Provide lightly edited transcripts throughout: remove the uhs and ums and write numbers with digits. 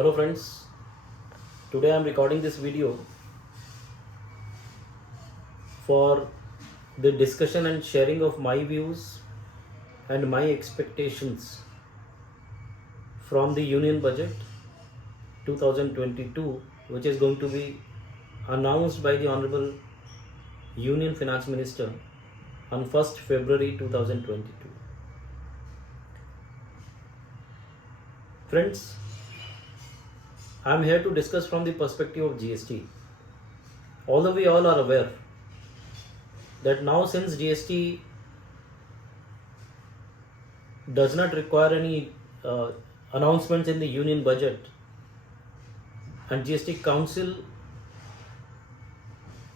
Hello friends, today I am recording this video for the discussion and sharing of my views and my expectations from the Union Budget 2022, which is going to be announced by the Honorable Union Finance Minister on 1st February 2022. Friends, I am here to discuss from the perspective of GST. Although we all are aware that now, since GST does not require any announcements in the Union Budget, and GST Council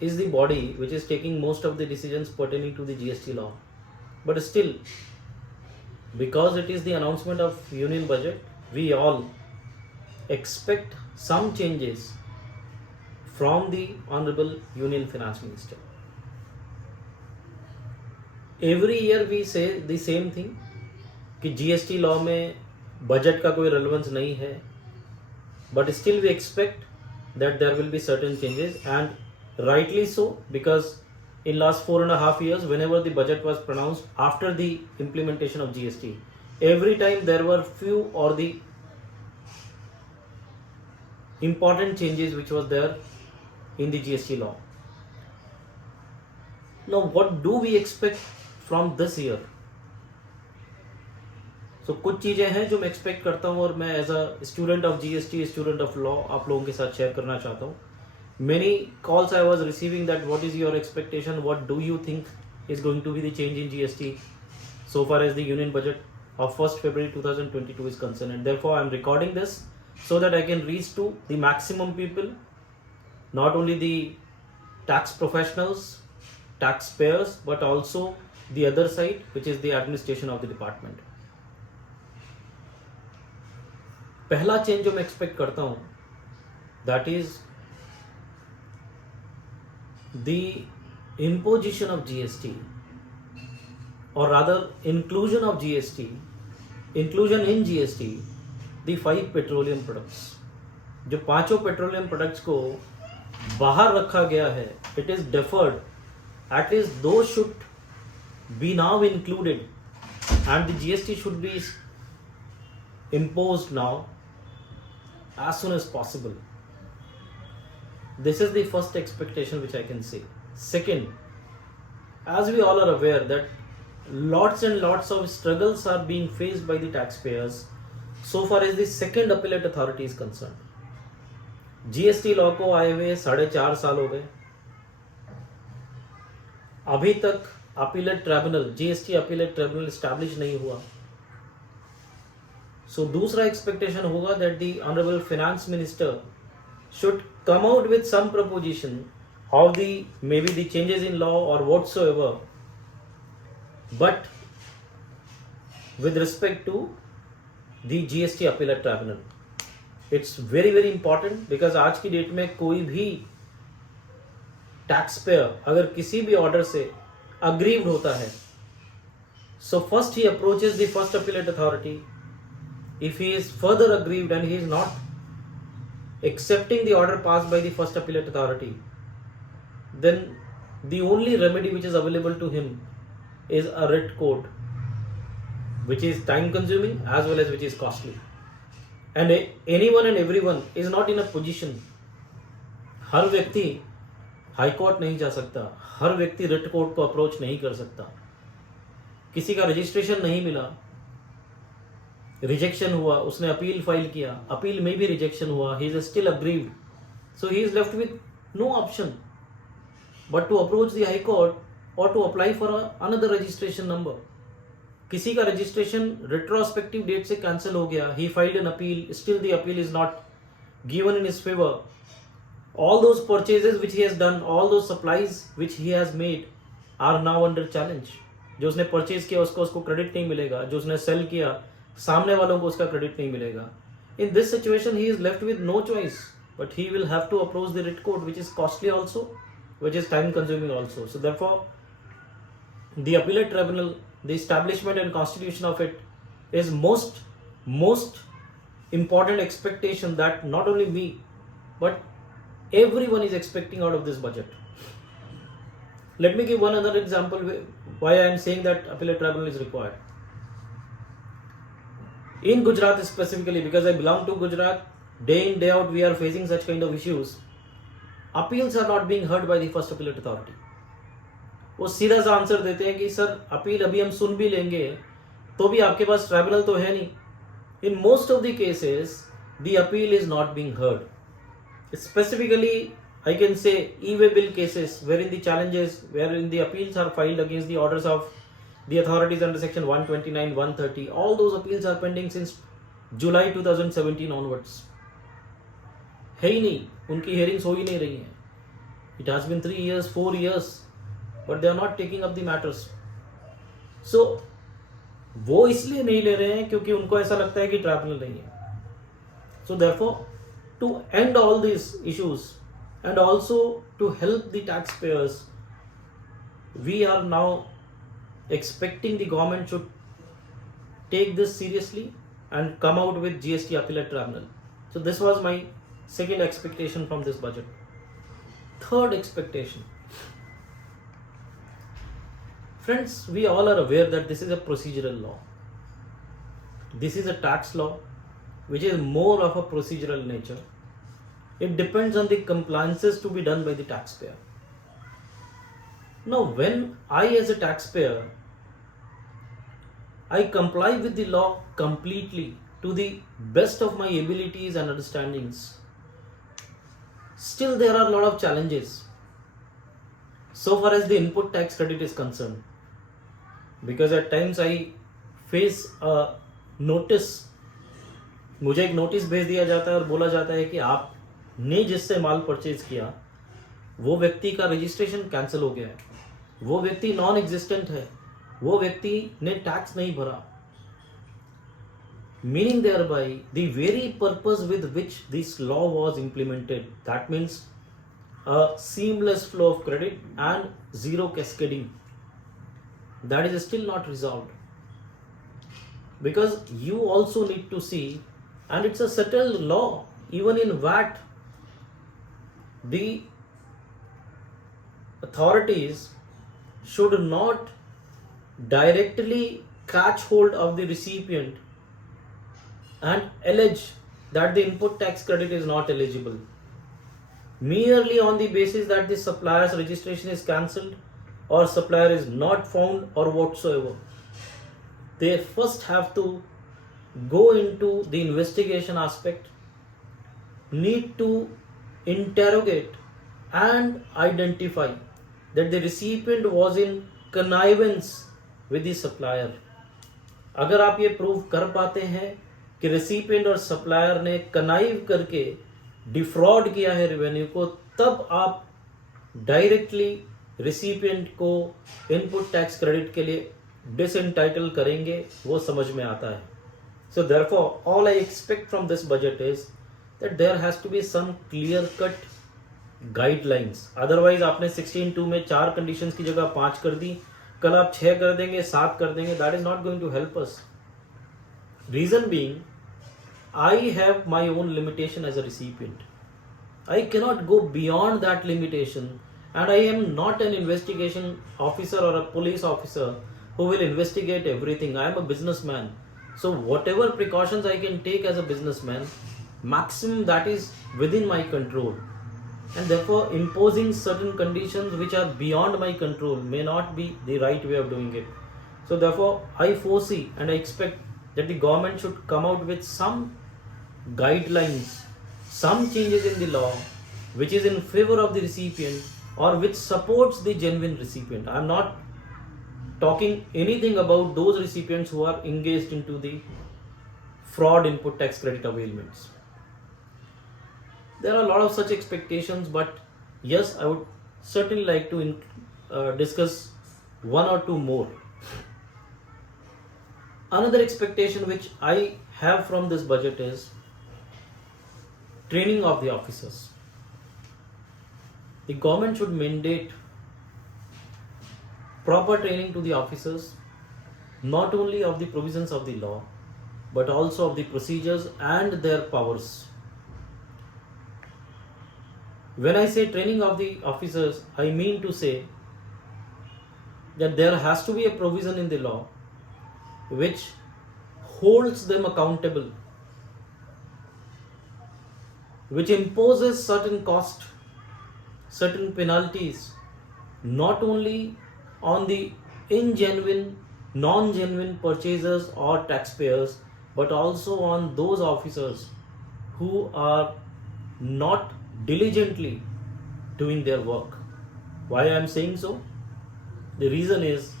is the body which is taking most of the decisions pertaining to the GST law, but still, because it is the announcement of Union Budget, we all expect some changes from the Honorable Union Finance Minister. Every year we say the same thing कि GST law में budget का कोई relevance नहीं है, but still we expect that there will be certain changes, and rightly so, because in last 4.5 years, whenever the budget was pronounced after the implementation of GST, every time there were few or the important changes which was there in the GST law. Now what do we expect from this year? So कुछ चीज़ें हैं जो मैं expect करता हूँ और मैं as a student of GST, student of law आप लोगों के साथ शेयर करना चाहता हूँ. Many calls I was receiving that what is your expectation, what do you think is going to be the change in GST so far as the Union Budget of 1st February 2022 is concerned, and therefore I am recording this so that I can reach to the maximum people, not only the tax professionals, taxpayers, but also the other side, which is the administration of the department. पहला change जो मैं expect करता हूं, that is the imposition of GST, or rather inclusion of GST, inclusion in GST, the 5 petroleum products. जो पांचों petroleum products को बाहर रखा गया है, it is deferred. At least those should be now included, and the GST should be imposed now as soon as possible. This is the first expectation which I can say. Second, as we all are aware that lots and lots of struggles are being faced by the taxpayers so far as the second appellate authority is concerned. GST law को आए हुए 4.5 साल हो गए, अभी तक appellate tribunal, GST appellate tribunal establish नहीं हुआ. So दूसरा एक्सपेक्टेशन होगा that the Honorable Finance Minister should come out with some proposition of the maybe the changes in law or whatsoever, but with respect to the GST appellate tribunal. It's very very important, because आज की date में कोई भी tax payer अगर किसी भी order से aggrieved होता है, so first he approaches the first appellate authority. If he is further aggrieved and he is not accepting the order passed by the first appellate authority, then the only remedy which is available to him is a writ court, which is time consuming as well as which is costly, and anyone and everyone is not in a position. हर व्यक्ति high court नहीं जा सकता, हर व्यक्ति writ court को approach नहीं कर सकता. किसी का रजिस्ट्रेशन नहीं मिला, रिजेक्शन हुआ, उसने अपील फाइल किया, अपील में भी रिजेक्शन हुआ, he is still aggrieved, so he is left with no option but to approach the high court और to apply for another registration number. किसी का रजिस्ट्रेशन रिट्रोस्पेक्टिव डेट से कैंसिल हो गया, he filed an appeal, still the appeal is not given in his favour. All those purchases which he has done, all those supplies which he has made are now under challenge. जो उसने purchase किया उसको credit नहीं मिलेगा, जो उसने cell किया सामने वालों को उसका क्रेडिट नहीं मिलेगा. In this situation he is left with no choice, but he will have to approach the writ court, which is costly also, which is time consuming also. So therefore the appellate tribunal, the establishment and constitution of it is most important expectation that not only me, but everyone is expecting out of this budget. Let me give one other example why I am saying that appellate tribunal is required. In Gujarat specifically, because I belong to Gujarat, day in day out we are facing such kind of issues. Appeals are not being heard by the first appellate authority. वो सीधा सा answer देते हैं कि sir appeal अभी हम सुन भी लेंगे तो भी आपके पास ट्राइब्यूनल तो है नहीं. In most of the cases, the appeal is not being heard. Specifically, I can say e-way bill cases wherein the challenges, wherein the appeals are filed against the orders of the authorities under section 129, 130. All those appeals are pending since July 2017 onwards. है ही नहीं, उनकी hearings हो ही नहीं रही हैं. It has been 3 years, 4 years, but they are not taking up the matters. So वो इसलिए नहीं ले रहे हैं क्योंकि उनको ऐसा लगता है कि ट्राइब्यूनल नहीं है. So therefore, to end all these issues and also to help the taxpayers, we are now expecting the government should take this seriously and come out with GST appellate tribunal. So this was my second expectation from this budget. Third expectation. Friends, we all are aware that this is a procedural law. This is a tax law which is more of a procedural nature. It depends on the compliances to be done by the taxpayer. Now, when I as a taxpayer, I comply with the law completely to the best of my abilities and understandings, still there are a lot of challenges so far as the input tax credit is concerned. Because at times I face a notice, मुझे एक notice भेज दिया जाता है और बोला जाता है कि आपने जिससे माल परचेज किया वो व्यक्ति का रजिस्ट्रेशन कैंसिल हो गया है, वो व्यक्ति नॉन एग्जिस्टेंट है, वो व्यक्ति ने टैक्स नहीं भरा. Meaning thereby the very purpose with which this law was implemented, that means a seamless flow of credit and zero cascading, that is still not resolved. Because you also need to see, and it's a settled law, even in VAT, the authorities should not directly catch hold of the recipient and allege that the input tax credit is not eligible, merely on the basis that the supplier's registration is cancelled or supplier is not found or whatsoever. They first have to go into the investigation aspect, need to interrogate and identify that the recipient was in connivance with the supplier. अगर आप ये prove कर पाते हैं कि recipient और supplier ने कनाइव करके डिफ्रॉड किया है रेवेन्यू को, तब आप डायरेक्टली रेसिपिएंट को इनपुट टैक्स क्रेडिट के लिए डिसएंटाइटल करेंगे, वो समझ में आता है. So therefore all I expect from this budget is that there has to be some clear cut guidelines. Otherwise आपने 16(2) में 4 कंडीशंस की जगह 5 कर दी, कल आप 6 कर देंगे, 7 कर देंगे. That is not going to help us. Reason being, I have my own limitation as a recipient. I cannot go beyond that limitation, and I am not an investigation officer or a police officer who will investigate everything. I am a businessman. So whatever precautions I can take as a businessman, maximum that is within my control. And therefore imposing certain conditions which are beyond my control may not be the right way of doing it. So therefore I foresee and I expect that the government should come out with some guidelines, some changes in the law which is in favor of the recipient or which supports the genuine recipient. I am not talking anything about those recipients who are engaged into the fraud input tax credit availments. There are a lot of such expectations, but yes, I would certainly like to discuss one or two more. Another expectation which I have from this budget is training of the officers. The government should mandate proper training to the officers, not only of the provisions of the law, but also of the procedures and their powers. When I say training of the officers, I mean to say that there has to be a provision in the law which holds them accountable, which imposes certain cost, certain penalties, not only on the ingenuine, non-genuine purchasers or taxpayers, but also on those officers who are not diligently doing their work. Why I am saying so? The reason is,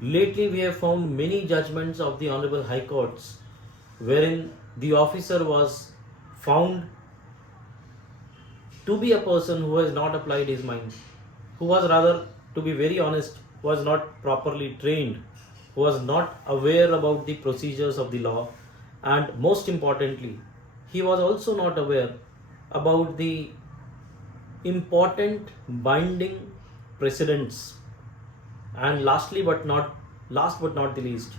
lately we have found many judgments of the Honorable High Courts wherein the officer was found to be a person who has not applied his mind, who was rather, to be very honest, was not properly trained, who was not aware about the procedures of the law, and most importantly, he was also not aware about the important binding precedents. And last but not the least,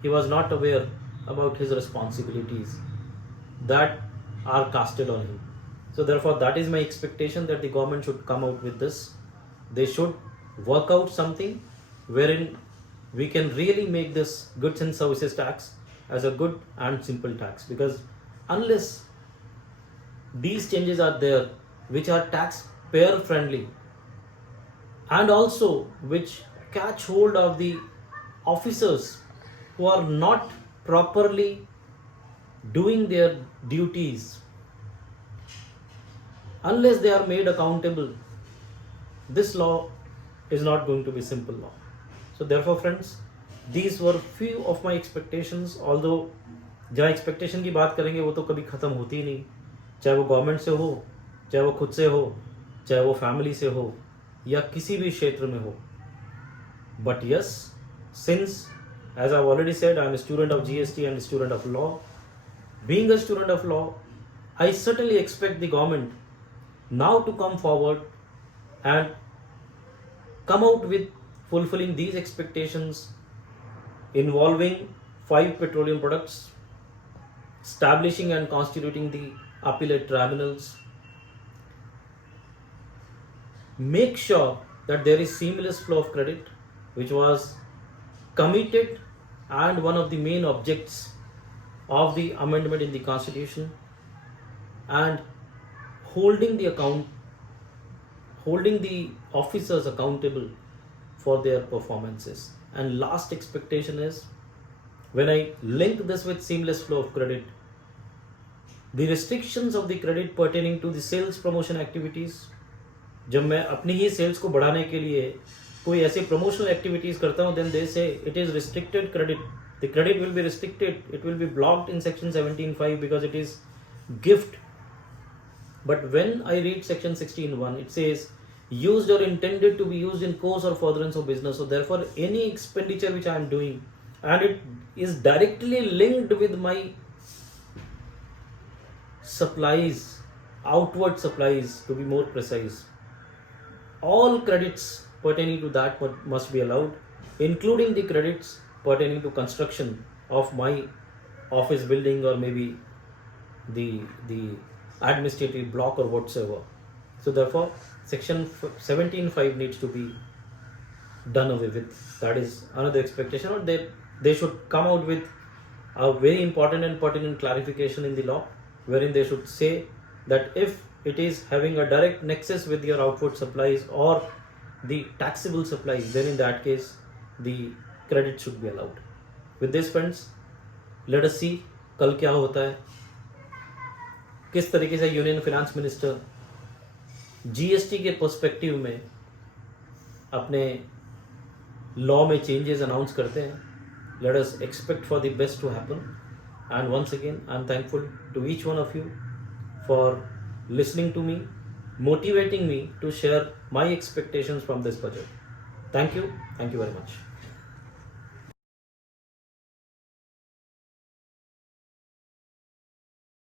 he was not aware about his responsibilities that are casted on him. So therefore, that is my expectation, that the government should come out with this. They should work out something wherein we can really make this goods and services tax as a good and simple tax, because unless these changes are there which are taxpayer friendly and also which catch hold of the officers who are not properly doing their duties, unless they are made accountable, this law is not going to be simple law. So therefore friends, these were few of my expectations. Although जहाँ expectation की बात करेंगे वो तो कभी ख़त्म होती ही नहीं, चाहे वो गवर्नमेंट से हो, चाहे वो खुद से हो, चाहे वो फैमिली से हो, या किसी भी क्षेत्र में हो. But yes, since as I've already said, I'm a student of GST and a student of law. Being a student of law, I certainly expect the government now to come forward and come out with fulfilling these expectations involving 5 petroleum products, establishing and constituting the appellate tribunals, make sure that there is seamless flow of credit, which was committed and one of the main objects of the amendment in the constitution, and holding the officers accountable for their performances. And last expectation is, when I link this with seamless flow of credit, the restrictions of the credit pertaining to the sales promotion activities, जब मैं अपनी ही sales को बढ़ाने के लिए कोई ऐसे promotional activities करता हूँ, then they say it is restricted credit. The credit will be restricted, it will be blocked in section 17(5) because it is gift. But when I read section 16(1), it says used or intended to be used in course or furtherance of business. So therefore, any expenditure which I am doing and it is directly linked with my supplies, outward supplies to be more precise, all credits pertaining to that must be allowed, including the credits pertaining to construction of my office building or maybe the administrative block or whatsoever. So therefore, section 17(5) needs to be done away with. That is another expectation. Or they should come out with a very important and pertinent clarification in the law, wherein they should say that if it is having a direct nexus with your outward supplies or the taxable supplies, then in that case the credit should be allowed. With this friends, let us see कल क्या होता है, किस तरीके से union finance minister GST के perspective में अपने लॉ में चेंजेस अनाउंस करते हैं. Let us expect for the best to happen. And once again, I am thankful to each one of you for listening to me, motivating me to share my expectations from this budget. Thank you very much.